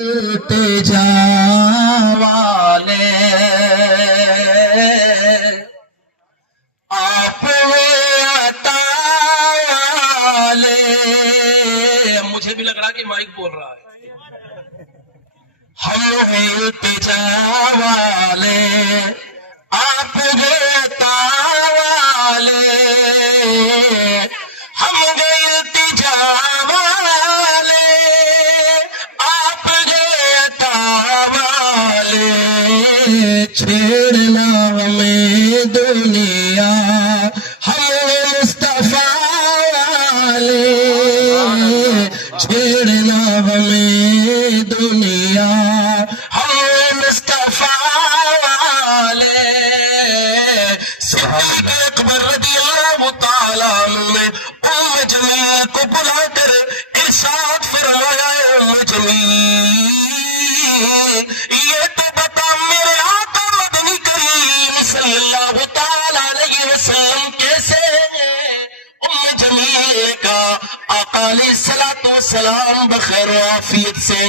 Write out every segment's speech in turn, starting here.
التجا والے آپ عطا والے. مجھے بھی لگ رہا کہ مائک بول رہا ہے. ہم التجا والے آپ عطا والے. ہم التجا والے آپ عطا والے. چھیڑنا ہمیں دنیا ہم مصطفیٰ والے. چھیڑنا ہمیں دنیا ہم مصطفیٰ والے. صدیق اکبر رضی اللہ تعالیٰ عنہ نے ام جمیل کو بلا کر ارشاد فرمایا، ام جمیل یہ تو بتا میرے آقا مدنی کریم صلی اللہ تعالیٰ علیہ وسلم کیسے ہیں؟ ام جمیل نے کہا آقا علیہ السلام بخیر و عافیت سے.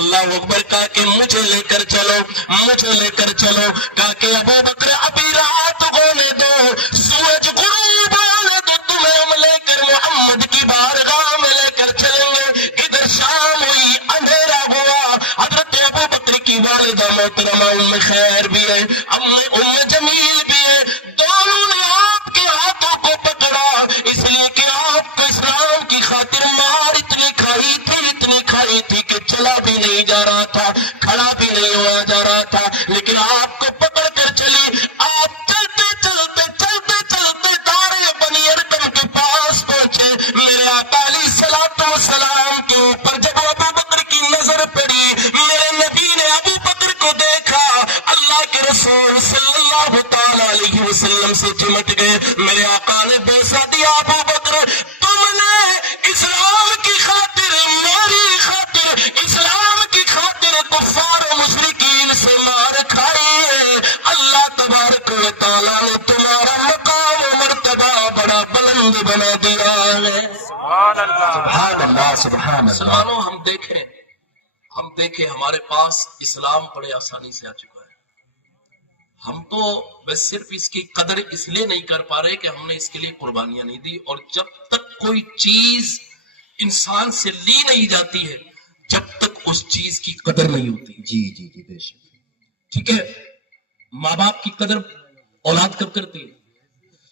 اللہ اکبر. کہا کہ مجھے لے کر چلو، مجھے لے کر چلو. کہا کہ ابو بکر ابھی رات ہونے دو، سورج غروب ہونے دو، تمہیں ہم لے کر محمد کی بارگاہ میں لے کر چلیں گے. ادھر شام ہوئی، اندھیرا ہوا. حضرت ابو بکر کی والدہ محترمہ ام خیر بھی ہے، ام جمیل بھی ہے. دونوں نے آپ کے ہاتھوں کو پکڑا، اس لیے کہ آپ کو اسلام کی خاطر مار اتنی کھائی تھی کہ چلا بھی نہیں جا رہا تھا، کھڑا بھی نہیں ہوا جا رہا تھا. لیکن آپ کو پکڑ کر چلی. آپ چلتے چلتے چلتے چلتے تارے بنی ارقم کے پاس پہنچے. میرے آقا علیہ السلام کے اوپر جب ابو بکر کی نظر پڑی، میرے نبی نے ابو بکر کو دیکھا، اللہ کے رسول صلی اللہ تعالی علیہ وسلم سے چمٹ گئے. میرے آقا نے بوسہ دیا، ابو بکر تم نے اسلام کی خاطر، میری خاطر، اسلام کی خاطر کفار و مشرکین سے مار کھائی ہے. اللہ تبارک و تعالیٰ نے تمہارا مقام و مرتبہ بڑا بلند بنا دیا ہے. سبحان اللہ، سبحان اللہ. مسلمانوں ہم دیکھیں ہمارے پاس اسلام بڑے آسانی سے آ چکا ہے. ہم تو بس صرف اس کی قدر اس لیے نہیں کر پا رہے کہ ہم نے اس کے لیے قربانیاں نہیں دی. اور جب تک کوئی چیز انسان سے لی نہیں جاتی ہے، جب تک اس چیز کی قدر نہیں ہوتی. جی بے شک. ٹھیک ہے. ماں باپ کی قدر اولاد کب کرتی ہے؟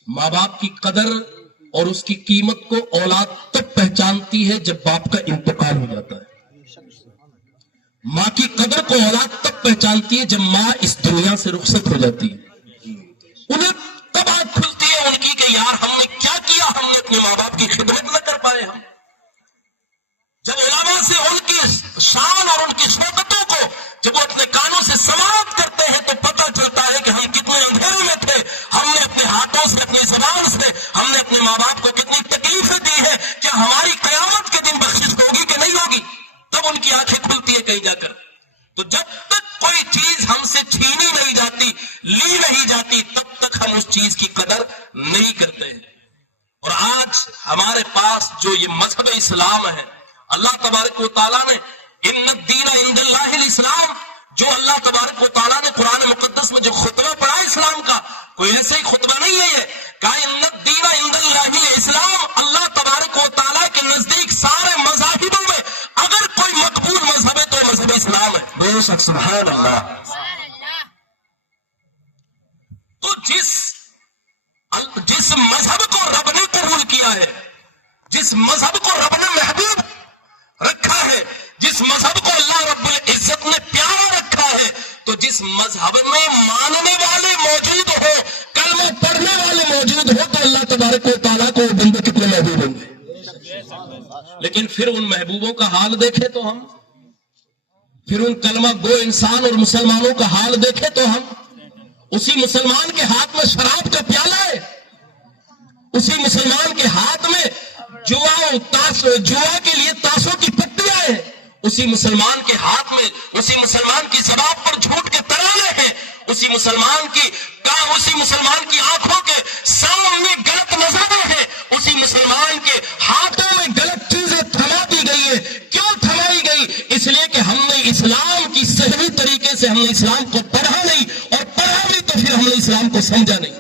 ماں باپ کی قدر اور اس کی قیمت کو اولاد تب پہچانتی ہے جب باپ کا انتقال ہو جاتا ہے. ماں کی قدر کو اولاد تب پہچانتی ہے جب ماں اس دنیا سے رخصت ہو جاتی ہے. انہیں تب آنکھ کھلتی ہے ان کی کہ یار ہم نے کیا کیا، ہم نے اپنے ماں باپ کی خدمت نہ کر پائے. ہم جب علماء سے ان کی شان اور ان کی شوکتوں کو جب وہ اپنے کانوں سے سماعت کرتے ہیں تو پتہ چلتا ہے کہ ہم کتنے اندھیروں میں تھے. ہم نے اپنے ہاتھوں سے، اپنی زبان سے ہم نے اپنے ماں باپ کو کتنی تکلیفیں دی ہے. کیا ہماری قیامت کے دن بخشش ہوگی کہ نہیں ہوگی؟ تب ان کی آنکھیں کھلتی ہے کہیں جا کر. تو جب تک کوئی چیز ہم سے چھینی نہیں جاتی، لی نہیں جاتی، تب تک ہم اس چیز کی قدر نہیں کرتے ہیں. اور آج ہمارے پاس جو یہ مذہب اسلام ہے، اللہ تبارک و تعالیٰ نے ان الدین عند اللہ الاسلام، جو اللہ تبارک و تعالیٰ نے قرآن مقدس میں جو خطبہ پڑھا اسلام کا، کوئی ایسے ہی خطبہ نہیں ہے. یہ کہا ان الدین عند اللہ الاسلام، اللہ تبارک و تعالیٰ کے نزدیک سارے مذاہبوں میں اگر کوئی مقبول مذہب ہے تو مذہب اسلام ہے. بے شک. سبحان اللہ. تو جس مذہب کو رب نے قبول کیا ہے، جس مذہب کو رب نے محبوب رکھا ہے، جس مذہب کو اللہ رب العزت نے پیارا رکھا ہے، تو جس مذہب میں ماننے والے موجود ہو، کلمہ پڑھنے والے موجود ہو، تو اللہ تبارک و تعالیٰ کو بندے کتنے محبوب ہوں گے. لیکن پھر ان محبوبوں کا حال دیکھے تو ہم، پھر ان کلمہ گو انسان اور مسلمانوں کا حال دیکھے تو ہم، اسی مسلمان کے ہاتھ میں شراب کا پیالہ ہے، اسی مسلمان کے ہاتھ میں جوا کے لیے تاشوں کی پٹیاں ہیں، اسی مسلمان کے ہاتھ میں، اسی مسلمان کی زبان پر جھوٹ کے ترانے ہیں، اسی مسلمان کی آنکھوں کے سامنے غلط نظریں ہیں، اسی مسلمان کے ہاتھوں میں غلط چیزیں تھما دی گئی ہے. کیوں تھمائی گئی؟ اس لیے کہ ہم نے اسلام کی صحیح طریقے سے ہم نے اسلام کو پڑھا نہیں، اور پڑھا بھی تو پھر ہم نے اسلام کو سمجھا نہیں.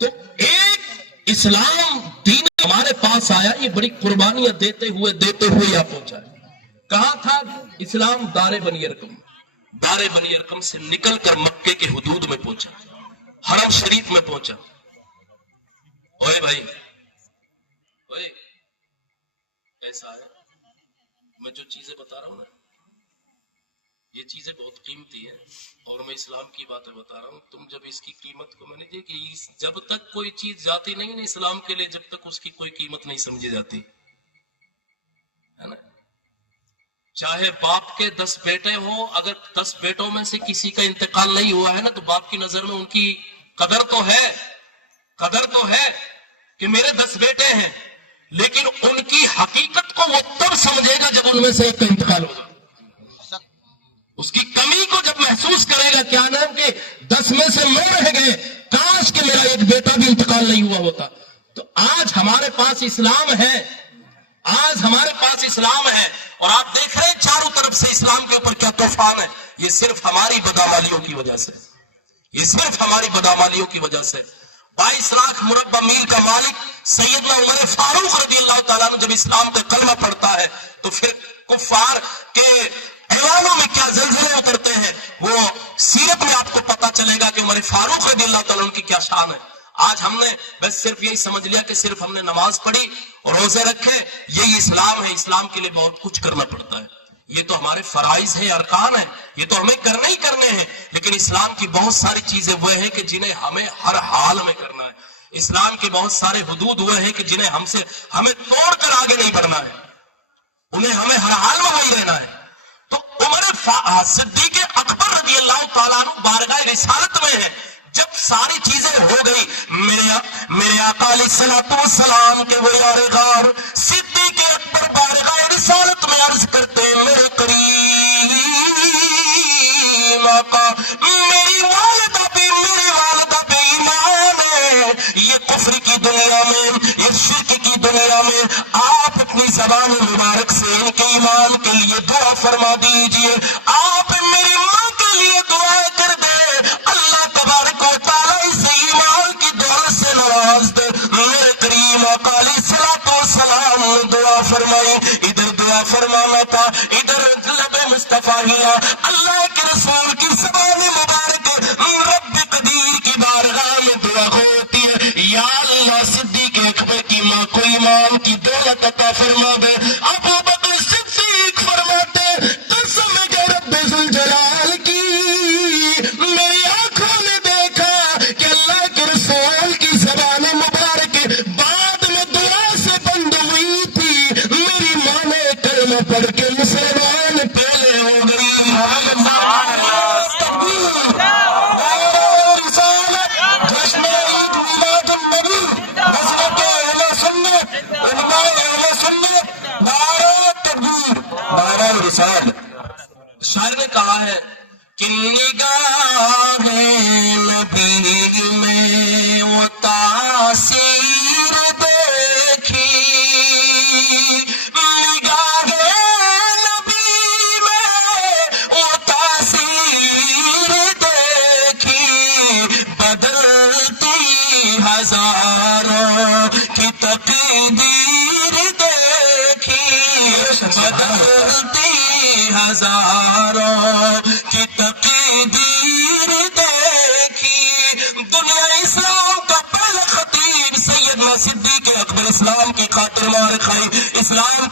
تو ایک اسلام دین ہمارے پاس آیا، یہ بڑی قربانیاں دیتے ہوئے یہاں پہنچا ہے. کہاں تھا اسلام؟ دار بنی ارقم. دار بنی ارقم سے نکل کر مکے کے حدود میں پہنچا، حرم شریف میں پہنچا. اوے بھائی، اوے ایسا ہے، میں جو چیزیں بتا رہا ہوں نا، یہ چیزیں بہت قیمتی ہیں، اور میں اسلام کی باتیں بتا رہا ہوں. تم جب اس کی قیمت کو، میں نے دیکھی، جب تک کوئی چیز جاتی نہیں نا اسلام کے لیے، جب تک اس کی کوئی قیمت نہیں سمجھی جاتی ہے نا. چاہے باپ کے 10 بیٹے ہوں، اگر 10 بیٹوں میں سے کسی کا انتقال نہیں ہوا ہے نا، تو باپ کی نظر میں ان کی قدر تو ہے کہ میرے 10 بیٹے ہیں، لیکن ان کی حقیقت کو وہ تب سمجھے گا جب ان میں سے ایک کا انتقال ہوگا. اس کی کمی کو جب محسوس کرے گا، کیا نام کہ 10 میں سے 9 رہ گئے، کاش کہ میرا ایک بیٹا بھی انتقال نہیں ہوا ہوتا. تو آج ہمارے پاس اسلام ہے، اور آپ دیکھ رہے ہیں چاروں طرف سے اسلام کے اوپر کیا طوفان ہے. یہ صرف ہماری بدعمالیوں کی وجہ سے، 22 لاکھ مربع میل کا مالک سیدنا عمر فاروق رضی اللہ تعالیٰ عنہ جب اسلام کا کلمہ پڑھتا ہے تو پھر کفار کے ایوانوں میں کیا زلزلے اترتے ہیں، وہ سیرت میں آپ کو پتا چلے گا کہ عمر فاروق رضی اللہ تعالیٰ عنہ کی کیا شان ہے. آج ہم نے بس صرف یہی سمجھ لیا کہ صرف ہم نے نماز پڑھی اور روزے رکھے، یہی اسلام ہے. اسلام کے لیے بہت کچھ کرنا پڑتا ہے، یہ تو ہمارے فرائض ہیں، ارکان ہیں، یہ تو ہمیں کرنے ہی کرنے ہیں. لیکن اسلام کی بہت ساری چیزیں وہ ہیں کہ جنہیں ہمیں ہر حال میں کرنا ہے. اسلام کے بہت سارے حدود وہ ہیں کہ جنہیں ہمیں توڑ کر آگے نہیں بڑھنا ہے، انہیں ہمیں ہر حال میں وہی رہنا ہے. تو عمر صدیق اکبر رضی اللہ تعالیٰ عنہ بارگاہ رسالت میں ہے. جب ساری چیزیں ہو گئی، میرے آقا علیہ الصلوۃ والسلام کے وہ یار غار صدیق اکبر بارگاہ رسالت میں عرض کرتے ہیں، میرے کریم آقا، میری والدہ بے ایمان ہے، یہ کفر کی دنیا میں، یہ شرک کی دنیا میں، آپ اپنی زبان مبارک سے ان کے ایمان کے لیے دعا فرما دیجئے. آپ میری ماں کے لیے دعا کر دیں، اللہ تبارک و تعالیٰ اس ایمان کی دعا سے نواز دے. میرے کریم آقا علیہ الصلوۃ والسلام نے دعا فرمائی. ادھر دعا فرمانا تھا، ادھر لب مصطفیٰ اللہ کے رسول کی زبان مبارک رب قدیر کی بارگاہ میں دعا ہوتی ہے، یا اللہ صدیق اکبر کی ماں کو ایمان کی دولت عطا فرما دے. ابو بکر صدیق فرماتے قسم ہے رب ذوالجلال کی، میری آنکھوں نے دیکھا کہ اللہ کے رسول کی زبان مبارک بعد میں دعا سے بند ہوئی تھی، میری ماں نے کلمہ پڑھ کے مسلمان پہلے ہو گئی. شاعر نے کہا ہے کہ نگاہ نبی میں وہ تاثیر دیکھی، نگاہ نبی میں وہ تاثیر دیکھی، بدلتی ہزاروں کی تقدیر دیکھی، بدلتی ہزاروں کی تقدیر دیکھی. دنیا اسلام کا پہلا خطیب سیدنا صدیق اکبر اسلام کی خاطر مار کھائی، اسلام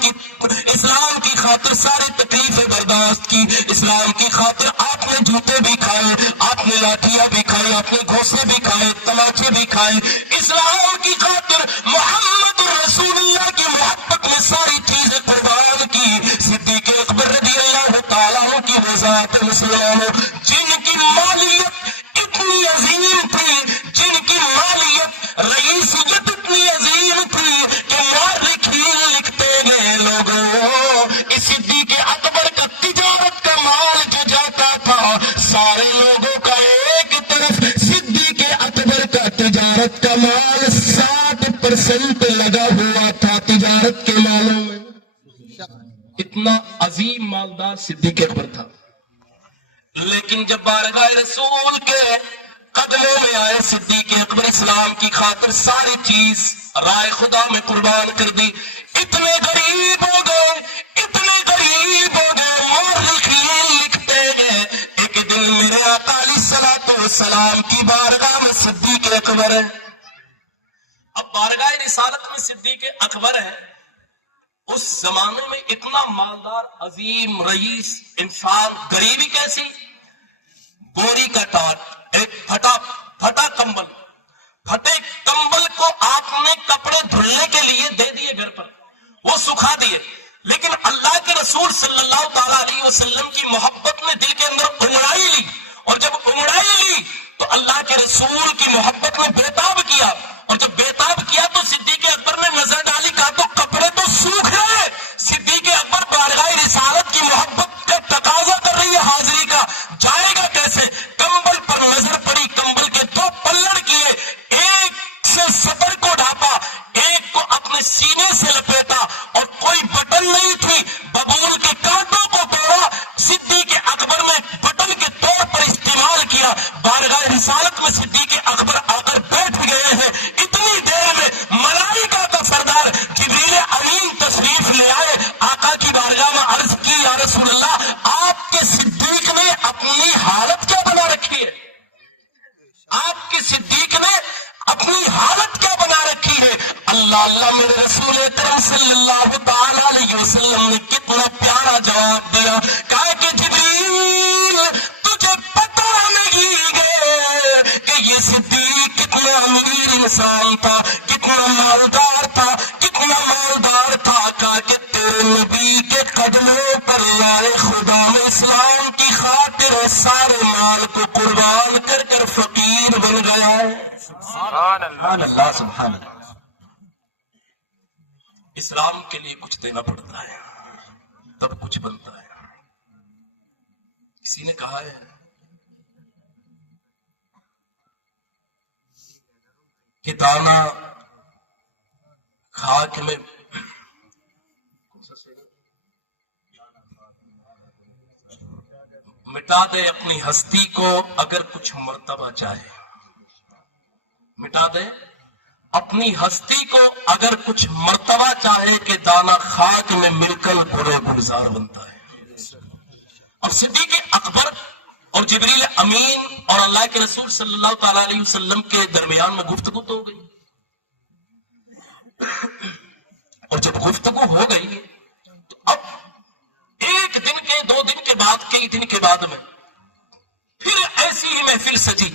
کی خاطر ساری تکلیفیں برداشت کی، اسلام کی خاطر آپ نے جوتے بھی کھائے، آپ نے لاٹھیاں بھی کھائی، آپ نے گھوسے بھی کھائے، تماچے بھی کھائے. اسلام کی خاطر محمد رسول اللہ کی محبت میں ساری چیزیں قربان کی. صدیق اکبر رضی اللہ تعالیٰ عنہ کی وضاحت مسلمانوں، جن کی مالیت اتنی عظیم تھی، جن کی مالیت رئیسیت اتنی عظیم تھی کہ مورخ ہی لکھتے گئے لوگوں، اس صدیق اکبر کا تجارت کا مال جو جاتا تھا سارے لوگوں کا ایک طرف، صدیق اکبر کا تجارت کا مال 60% لگا ہوا تھا تجارت کے مالوں میں. اتنا عظیم مالدار صدیق اکبر تھا، لیکن جب بارگاہ رسول کے قدموں میں آئے صدیق اکبر اسلام کی خاطر ساری چیز رائے خدا میں قربان کر دی. اتنے غریب ہو گئے، اتنے غریب ہو گئے، مورخین لکھتے ہیں ایک دن میرے آقا علیہ الصلوۃ والسلام کی بارگاہ میں صدیق اکبر ہے. اب بارگاہ رسالت میں صدیق اکبر ہے، اس زمانے میں اتنا مالدار عظیم رئیس انسان، غریبی کیسی؟ بوری کا ٹاٹ، ایک پھٹا کمبل، پھٹے کمبل کو آپ نے کپڑے دھلنے کے لیے دے دیے گھر پر، وہ سکھا دیے، لیکن اللہ کے رسول صلی اللہ تعالی علیہ وسلم کی محبت نے دل کے اندر انگڑائی لی، اور جب انگڑائی لی تو اللہ کے رسول کی محبت نے بےتاب کیا، اور جب بےتاب کیا تو صدیق اکبر نے نظر ڈالی، کہا تو کپڑے تو سوکھ رہے. صدیق اکبر بارگاہ رسالت کی محبت کا تقاضا کر رہی ہے حاضری کا، جائے گا کیسے؟ کمبل پر نظر پڑی، کمبل کے دو پلڑ کیے، ایک سے سطر کو ڈھانپا، ایک کو اپنے سینے سے لپیٹا، اور کوئی بٹن نہیں تھی، ببول کے کانٹوں کو توڑا، صدیق اکبر نے بٹن کے طور پر استعمال کیا. بارگاہ رسالت میں صدیق اکبر آ کر بیٹھ گئے ہیں. اتنی دیر میں ملائکہ کا سردار جبریل امین تشریف لے آئے، آقا کی بارگاہ میں عرض کی، یا رسول اللہ، آپ کے صدیق نے اپنی حالت کیا بنا رکھی ہے؟ آپ کے صدیق نے اپنی حالت کیا بنا رکھی ہے؟ اللہ میرے رسول اکرم صلی اللہ تعالی علیہ وسلم نے کتنا پیارا جواب دیا، کہا کہ جبریل تجھے پتہ نہیں گئے کہ یہ صدیق کتنا امیر انسان تھا، کتنا مالدار تھا، کتنا مالدار تھا. کہا کہ تیرے نبی کے قدموں پر لائے خدا نے اسلام کی خاطر سارے مال کو قربان کر کر فقیر بن گیا ہے. سبحان اللہ، سبحان اللہ. اسلام کے لیے کچھ دینا پڑتا ہے تب کچھ بنتا ہے. کسی نے کہا ہے کہ دانا خاک میں مٹا دے اپنی ہستی کو اگر کچھ مرتبہ چاہے، مٹا دے اپنی ہستی کو اگر کچھ مرتبہ چاہے، کہ دانا خاک میں مل کر برے گلزار بنتا ہے. اور صدیق اکبر اور جبریل امین اور اللہ کے رسول صلی اللہ تعالی علیہ وسلم کے درمیان میں گفتگو تو ہو گئی، اور جب گفتگو ہو گئی تو اب ایک دن کے، دو دن کے بعد، کئی دن کے بعد میں پھر ایسی ہی محفل سجی،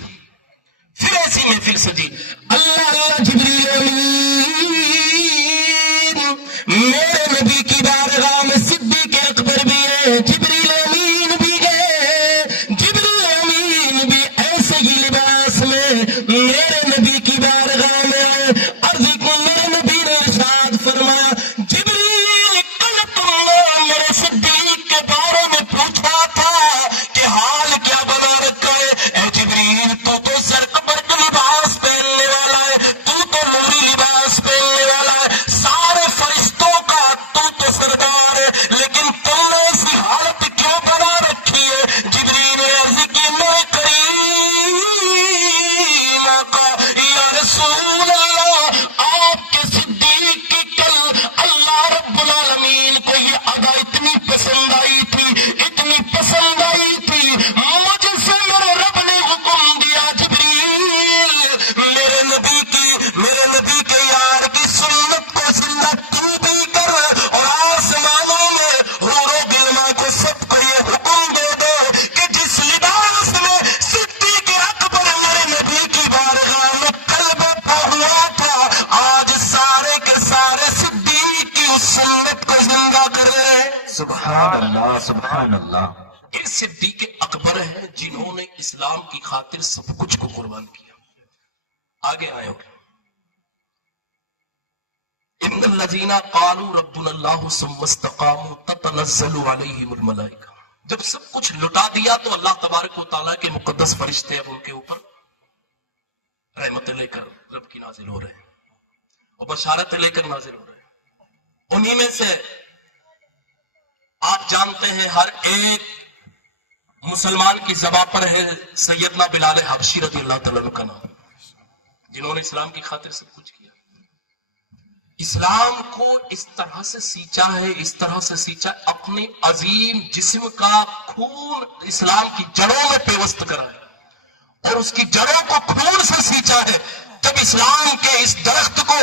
پھر ایسی محفل سجی. اللہ جبریل امین میرے نبی کی بارگاہ میں صدیق اکبر بھی ہے، جبریل امین بھی ہے، جبریل امین بھی ایسے ہی لباس میں میرے نبی کی بارگاہ میں ہے. عرض کو میرے نبی نے ارشاد فرمایا، جبریل کل تم نے میرے صدیق کے بارے میں پوچھا تھا کہ حال کیا بنا رکھا ہے. اے جبریل تو سرک پر لباس پہننے والا ہے، تو نوری لباس پہننے والا ہے، سارے فرشتوں کا تو سردار ہے، لیکن تم نے ایسی حالت کیوں بنا رکھی ہے؟ جبریل نے عرض کی، میرے کریم آقا یا رسول اللہ، آپ کے صدیق کی کل اللہ رب العالمین کو یہ ادا اتنی پسند آئی تھی، اتنی پسند آئی تھی، مجھ سے میرے رب نے حکم دیا، جبریل میرے نبی کے یار کی سنت کو زندہ تو بھی کر، اور آسمانوں میں حور و غلما کو سب کو یہ حکم دے دے کہ جس لباس میں صدیق اکبر میرے نبی کی بارگاہ میں کل بیٹھا ہوا تھا، آج سارے کے سارے صدیق کی اس سنت کو زندہ کر رہے. سبحان اللہ، سبحان اللہ. یہ صدیق اکبر ہیں جنہوں نے اسلام کی خاطر سب کچھ کو قربان کیا. آگے آئے ہو، ان الذین قالوا ربنا اللہ ثم استقاموا تتنزل علیہم الملائکہ. جب سب کچھ لٹا دیا تو اللہ تبارک و تعالیٰ کے مقدس فرشتے اب ان کے اوپر رحمت لے کر رب کی نازل ہو رہے ہیں اور بشارت لے کر نازل ہو رہے ہیں. انہی میں سے آپ جانتے ہیں ہر ایک مسلمان کی زبان پر ہے سیدنا بلال حبشی رضی اللہ تعالیٰ عنہ کا نام، جنہوں نے اسلام کی خاطر سب کچھ کیا، اسلام کو اس طرح سے سینچا ہے، اس طرح سے سینچا، اپنے عظیم جسم کا خون اسلام کی جڑوں میں پیوست کرا ہے اور اس کی جڑوں کو خون سے سینچا ہے۔ جب اسلام کے اس درخت کو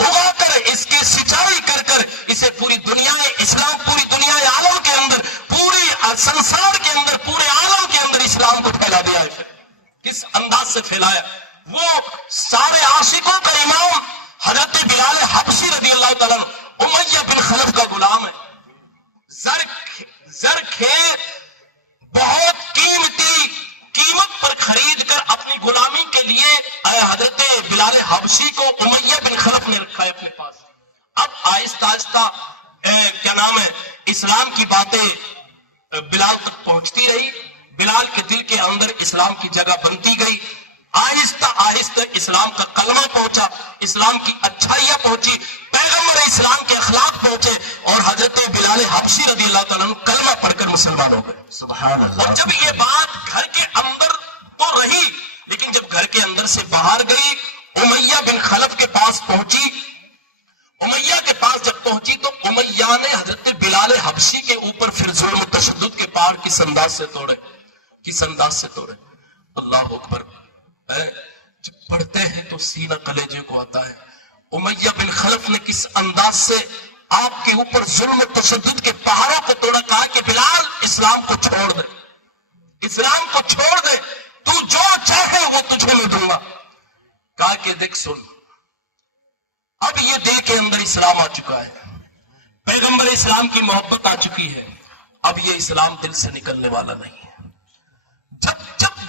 اگا کر اس کی سینچائی کر کر اسے پوری دنیا اسلام، پوری دنیا عالم کے اندر، پوری سنسار کے اندر، پورے عالم کے اندر اسلام کو پھیلا دیا ہے، کس انداز سے پھیلایا؟ وہ سارے عاشقوں کا امام حضرت بلال حبشی رضی اللہ تعالیٰ عنہ امیہ بن خلف کا غلام ہے، زر کھیت بہت قیمتی قیمت پر خرید کر اپنی غلامی کے لیے حضرت بلال حبشی کو امیہ بن خلف نے رکھا ہے اپنے پاس۔ اب آہستہ آہستہ کیا نام ہے اسلام کی باتیں بلال تک پہنچتی رہی، بلال کے دل کے اندر اسلام کی جگہ بنتی گئی، آہستہ آہستہ اسلام کا کلمہ پہنچا، اسلام کی اچھائیاں پہنچی، پیغمبر اسلام کے اخلاق پہنچے، اور حضرت بلال حبشی رضی اللہ تعالیٰ عنہ کلمہ پڑھ کر مسلمان ہو گئے۔ سبحان اللہ۔ اور جب یہ بات گھر کے اندر تو رہی، لیکن جب گھر کے اندر سے باہر گئی، امیہ بن خلف کے پاس پہنچی، امیہ کے پاس جب پہنچی تو امیہ نے حضرت بلال حبشی کے اوپر پھر ظلم و تشدد کے پہاڑ کس انداز سے توڑے، کس انداز سے توڑے۔ اللہ اکبر۔ جب پڑھتے ہیں تو سینہ کلیجے کو آتا ہے۔ امیہ بن خلف نے کس انداز سے آپ کے اوپر ظلم و تشدد کے پہاڑوں کو توڑا، کہا کہ بلال اسلام کو چھوڑ دے، اسلام کو چھوڑ دے، تو جو چاہے وہ تجھے میں دوں گا۔ کہا کہ دیکھ سن، اب یہ دل کے اندر اسلام آ چکا ہے، پیغمبر اسلام کی محبت آ چکی ہے، اب یہ اسلام دل سے نکلنے والا نہیں ہے۔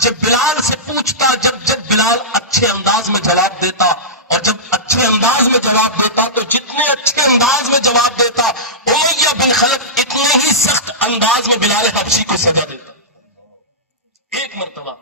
جب بلال سے پوچھتا، جب بلال اچھے انداز میں جواب دیتا، اور جب اچھے انداز میں جواب دیتا تو جتنے اچھے انداز میں جواب دیتا امیہ بن خلف اتنے ہی سخت انداز میں بلال حبشی کو سزا دیتا۔ ایک مرتبہ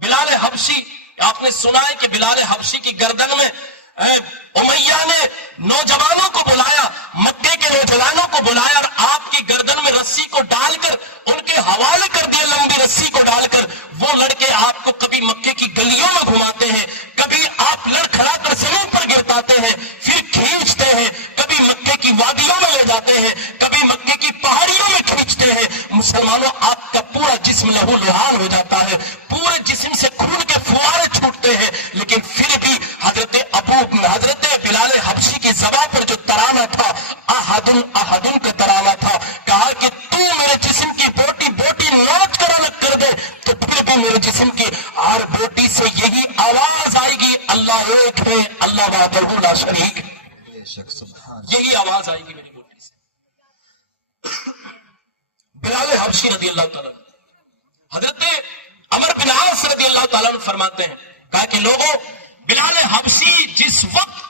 بلال حبشی، آپ نے سنا ہے کہ بلال حبشی کی گردن میں امیہ نے نوجوانوں کو بلایا، مکے کے نوجوانوں کو بلایا، اور آپ کی گردن میں رسی کو ڈال کر ان کے حوالے کر دیا، لمبی رسی کو ڈال کر۔ وہ لڑکے آپ کو کبھی مکے کی گلیوں میں گھماتے ہیں، کبھی آپ لڑکھڑا کر زمین پر گرتاتے ہیں، پھر کھینچتے ہیں، کبھی مکے کی وادیوں میں لے جاتے ہیں، کبھی مکے کی پہاڑیوں میں کھینچتے ہیں۔ مسلمانوں، آپ کا پورا جسم لہو لہان ہو جاتا ہے، پورے جسم سے خون کے فوارے چھوٹتے ہیں، لیکن پھر بھی حضرت بلال حبشی کی زبان پر جو ترانہ تھا، احدن احدن کا ترانہ تھا، کہا کہ تو میرے جسم کی بوٹی بوٹی نوچ کر الگ کر دے تو پھر بھی میرے جسم کی ہر بوٹی سے یہی آواز آئے گی، اللہ ایک ہے، اللہ وحدہ لا شریک ہے، یہی آواز آئے گی میری بوٹی سے۔ بلال حبشی رضی اللہ تعالیٰ حضرت عمر بن عاص رضی اللہ تعالیٰ عنہ فرماتے ہیں، کہا کہ لوگوں، بلال حبشی جس وقت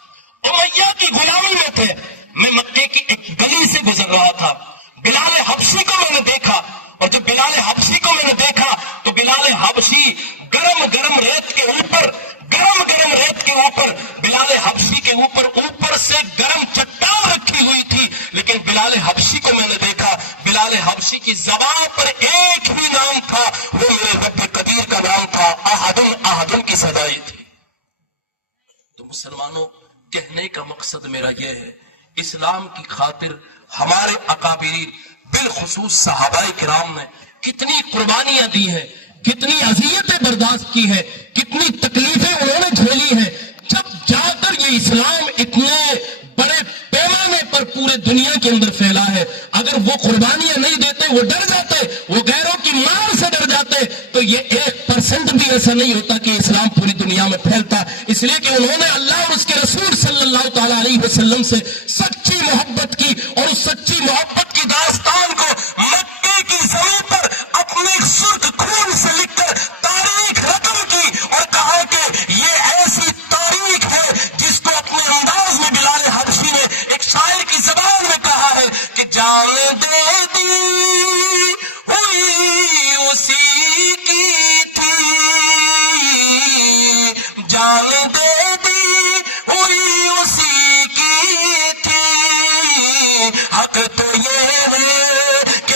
امیہ کی غلامی میں تھے، میں مکے کی ایک گلی سے گزر رہا تھا، بلال حبشی کو میں نے دیکھا، اور جب بلال حبشی کو میں نے دیکھا تو بلال حبشی گرم گرم ریت کے اوپر بلال حبشی کے اوپر سے گرم چٹان رکھی ہوئی تھی، لیکن بلال حبشی کو میں نے دیکھا، بلال حبشی کی زبان پر ایک ہی نام تھا، وہ میرے رب قدیر کا نام تھا، احدن احدن کی صدائی تھی۔ تو مسلمانوں، کہنے کا مقصد میرا یہ ہے، اسلام کی خاطر ہمارے اکابرین بالخصوص صحابہ کرام نے کتنی قربانیاں دی ہیں، کتنی اذیتیں برداشت کی ہے، کتنی تکلیفیں انہوں نے جھیلی ہیں، جب جا کر یہ اسلام اتنے بڑے پیمانے پر پورے دنیا کے اندر پھیلا ہے۔ اگر وہ قربانیاں نہیں دیتے، وہ ڈر جاتے، وہ غیروں کی مار سے ڈر جاتے، تو یہ 1% بھی ایسا نہیں ہوتا کہ اسلام پوری دنیا میں پھیلتا، اس لیے کہ انہوں نے اللہ اور اس کے رسول صلی اللہ تعالیٰ علیہ وسلم سے سچی محبت کی، اور اس سچی محبت کی داستان کو مکے کی زمین پر اپنے سرخ خون سے لکھ کر تاریخ رقم کی، اور کہا کہ یہ ایسی تاریخ ہے جس کو اپنے انداز میں بلال حبشی نے ایک شاعر کی زبان میں کہا ہے کہ جان دے دی ہوئی اسی کی تھی، جان دے دی ہوئی اسی کی تھی، حق تو یہ ہے کہ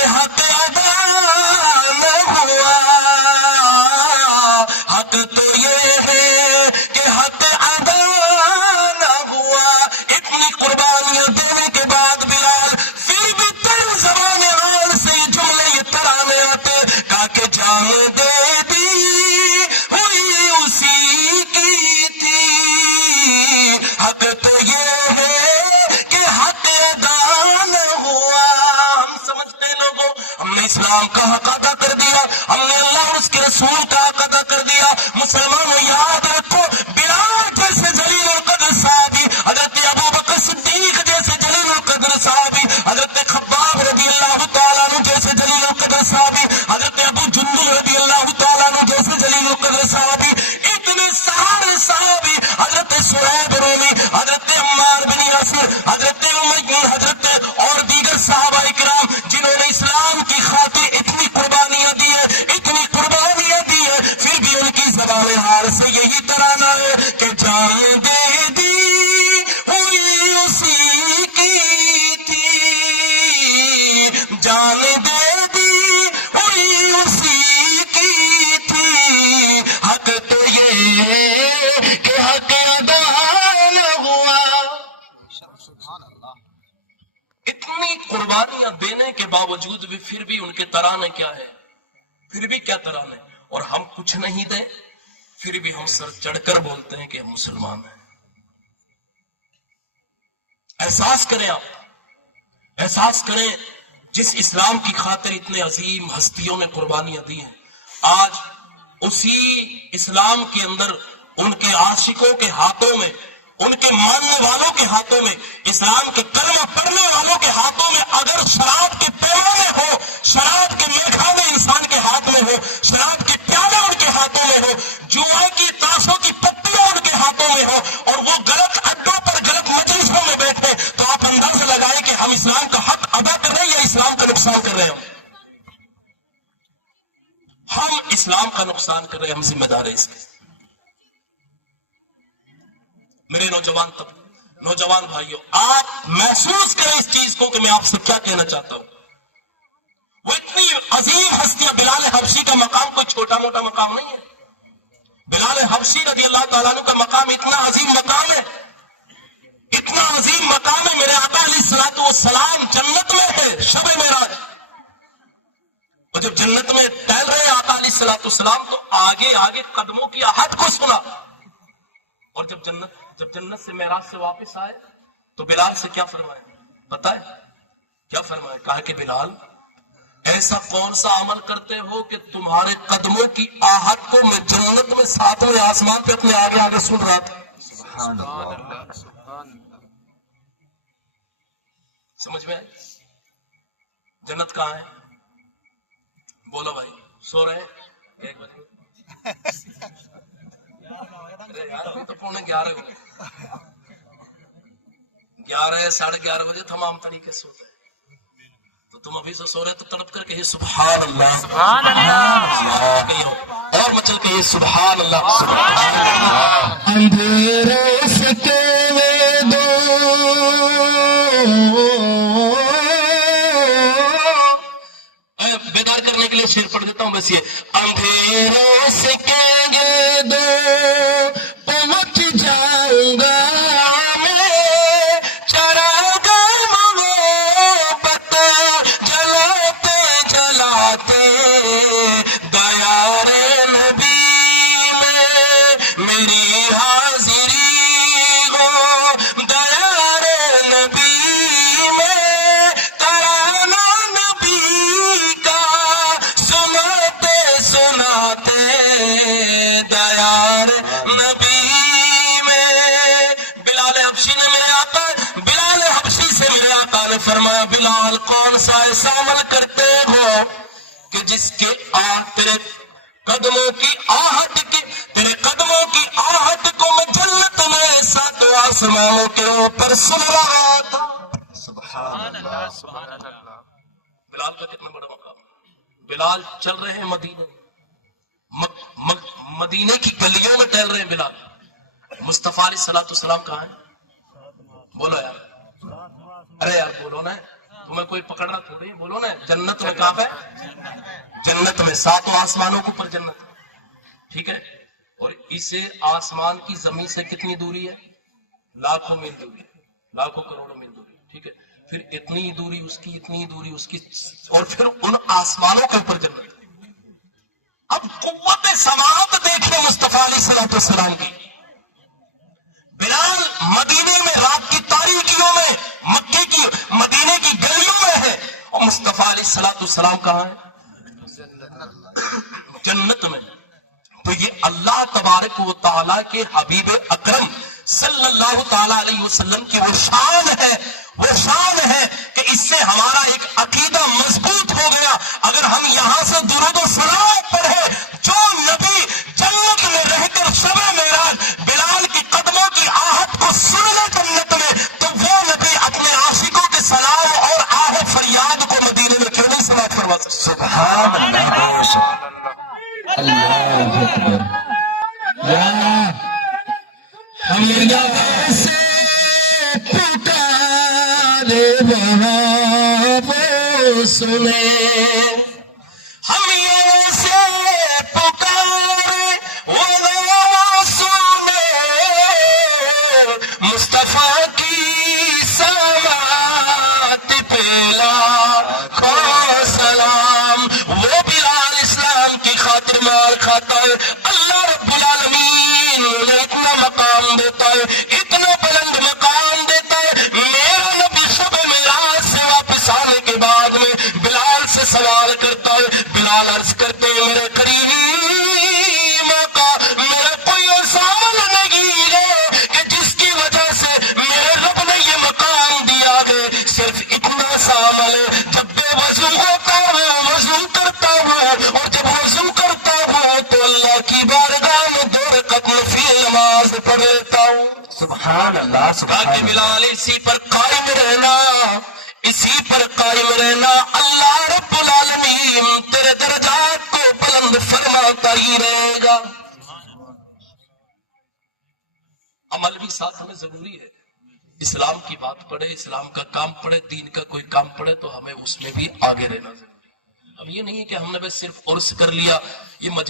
کو ہم نے اسلام کا حق ادا کر دیا، ہم نے اللہ اور اس کے رسول کا حق ادا کر دیا۔ مسلمانوں یاد رکھو، بلال جیسے جلیل القدر صحابی، حضرت ابوبکر صدیق جیسے جلیل القدر صحابی، حضرت خباب رضی اللہ تعالیٰ عنہ جیسے جلیل القدر صحابی، حضرت ابو جندل رضی اللہ تعالیٰ عنہ جیسے جلیل القدر صحابی، اتنے سارے صحابی، حضرت سہیب رومی، حضرت عمار بن یاسر، حضرت امیہ، حضرت اور دیگر صحابہ کرام جنہوں نے اسلام کی خاطر اتنی قربانیاں دی ہیں، اتنی قربانیاں دی ہیں، پھر بھی ان کی زبان حال سے یہی ترانہ ہے کہ جان دے دی ہوئی اسی کی تھی، جان دے دی ہوئی اسی کی تھی، حق تو یہ کہ حق ادا نہ ہوا۔ اتنی قربانیاں دینے کے باوجود بھی پھر بھی ان کے ترانے کیا ہے، پھر بھی کیا ترانے، اور ہم کچھ نہیں دیں پھر بھی ہم سر چڑھ کر بولتے ہیں کہ ہم مسلمان ہیں۔ احساس کریں، آپ احساس کریں، جس اسلام کی خاطر اتنے عظیم ہستیوں نے قربانیاں دی ہیں، آج اسی اسلام کے اندر ان کے عاشقوں کے ہاتھوں میں، ان کے ماننے والوں کے ہاتھوں میں، اسلام کے کلمہ پڑھنے والوں کے ہاتھوں میں اگر شراب کے پیالے ہو، شراب کے میخانے انسان کے ہاتھ میں ہو، شراب کے پیالے ان کے ہاتھوں میں ہو، جوئے کی تاشوں کی پتیاں ان کے ہاتھوں میں ہو، اور وہ غلط اڈوں پر غلط مجلسوں میں بیٹھے، تو آپ اندازہ لگائیں کہ ہم اسلام کا حق ادا کر رہے ہیں یا اسلام کا نقصان کر رہے ہیں؟ ہم اسلام کا نقصان کر رہے ہیں، ہم ذمہ دار ہیں اس کے۔ میرے نوجوان بھائیوں، آپ محسوس کریں اس چیز کو کہ میں آپ سے کیا کہنا چاہتا ہوں۔ وہ اتنی عظیم ہستیاں، بلال حبشی کا مقام کوئی چھوٹا موٹا مقام نہیں ہے۔ بلال حبشی رضی اللہ تعالیٰ عنہ کا مقام اتنا عظیم مقام ہے، اتنا عظیم مقام ہے، میرے آقا علیہ الصلوۃ والسلام جنت میں ہے شب معراج، اور جب جنت میں ٹہل رہے آقا علیہ الصلوۃ والسلام تو آگے آگے قدموں کی آہٹ کو سنا، اور جب جنت سے معراج سے واپس آئے تو بلال سے کیا فرمائے پتا ہے؟ کیا فرمائے؟ کہا کہ بلال، ایسا کون سا عمل کرتے ہو کہ تمہارے قدموں کی آہٹ کو میں جنت میں ساتویں آسمان پہ اپنے آگے آگے سن رہا تھا۔ سبحان اللہ، سمجھ میں آئی؟ جنت کہاں ہے؟ بولو بھائی، سو رہے ہیں 1 بجے؟ ارے یار ابھی تو 11:15 ہو گئے، 11 ساڑھے 11 بجے تو ہم عام طریقے سے سوتے ہیں، تو تم ابھی سے سو رہے تو تڑپ کر کہیے سبحان اللہ، سبحان اللہ، کہیے اور مچل کہیے سبحان اللہ، سبحان اللہ۔ اندھیرے سے تیرے دو بیدار کرنے کے لیے شعر پڑھ دیتا ہوں بس یہ، اندھیروں سے کہیں دو پہنچ جاؤں گا میں، چراغ محبت جلاتے جلاتے، دیار نبی میں میری حاضری ہو، دیار نبی میں ترانہ نبی کا سناتے سناتے، دیار نبی میں۔ بلال حبشی نے میرے آقا، بلال حبشی سے میرے آقا نے فرمایا، بلال کون سا ایسا عمل کرتے ہو کہ جس کے تیرے قدموں کی آہٹ کی، تیرے قدموں کی آہٹ کو میں جنت میں ساتوں آسمانوں کے اوپر سن رہا تھا۔ سبحان اللہ، سبحان اللہ۔ بلال کا کتنا بڑا مقام۔ بلال چل رہے ہیں مدینے کی گلیوں میں ٹہل رہے ہیں بلال۔ مصطفیٰ علیہ الصلوۃ والسلام کہاں ہیں؟ بولو یار، ارے یار بولو نا، تمہیں کوئی پکڑ رہا تھوڑی، بولو نا۔ جنت میں کہاں ہے؟ جنت میں، ساتوں آسمانوں کے اوپر جنت، ٹھیک ہے۔ اور اسے آسمان کی زمین سے کتنی دوری ہے؟ لاکھوں میل دوری، لاکھوں کروڑوں میل دوری، ٹھیک ہے۔ پھر اتنی دوری اس کی، اتنی دوری اس کی، اور پھر ان آسمانوں کے اوپر جنت۔ اب قوت سماعت دیکھیں مصطفیٰ علیہ الصلوۃ والسلام کی۔ بلال مدینے میں رات کی تاریکیوں میں، مکے کی مدینے کی گلیوں میں ہے، اور مصطفیٰ علیہ السلام کہاں ہے؟ جنت میں. تو یہ اللہ تبارک و تعالیٰ کے حبیب اکرم صلی اللہ تعالیٰ علیہ وسلم کی وہ شان ہے کہ اس سے ہمارا ایک عقیدہ مضبوط ہو گیا. اگر ہم یہاں سے درود و سلام پڑھے جو نبی جنت میں رہ کر شب معراج بلال کی قدموں کی آہٹ کو سن لے جنت میں، تو وہ نبی اپنے عاشقوں کے سلام اور آہ فریاد کو مدینے میں کیوں نہیں سماعت فرما سکتے؟ سبحان اللہ. اللہ اکبر. ہم یہاں سے پکارے وہاں وہ سنے، ہم یہاں سے پکارے وہاں سنے، مصطفیٰ کی سماعت پہ لاکھوں سلام. وہ بلال اسلام کی خاطر مار کھاتا ہے، اللہ رب العالمین انہیں اتنا مقام دیتا ہے، اتنا بلند مقام دیتا ہے. میرا نبی شب معراج سے واپس آنے کے بعد میں بلال سے سوال کرتا ہے. بلال عرض کرتے ہیں میرے کریم آقا، میرا کوئی ایسا عمل نہیں ہے کہ جس کی وجہ سے میرے رب نے یہ مقام دیا ہے، صرف اتنا سا عمل ہے. جب بے وضو ہوتا ہوں وضو کرتا ہوں، اور جب وضو کرتا ہوں تو اللہ کی بارگاہ میں 2 رکعت نفل نماز پڑھ لیتا ہوں. سبحان اللہ. باقی بلال اسی پر قائم رہنا، اسی پر قائم رہنا، اللہ رب العالمین تیرے درجات کو بلند فرماتا ہی رہے گا. عمل بھی ساتھ ہمیں ضروری ہے. اسلام کی بات پڑھے، اسلام کا کام پڑھے، دین کا کوئی کام پڑھے تو ہمیں اس میں بھی آگے رہنا ضروری ہے. اب یہ نہیں ہے کہ ہم نے بس صرف عرس کر لیا، یہ مجلس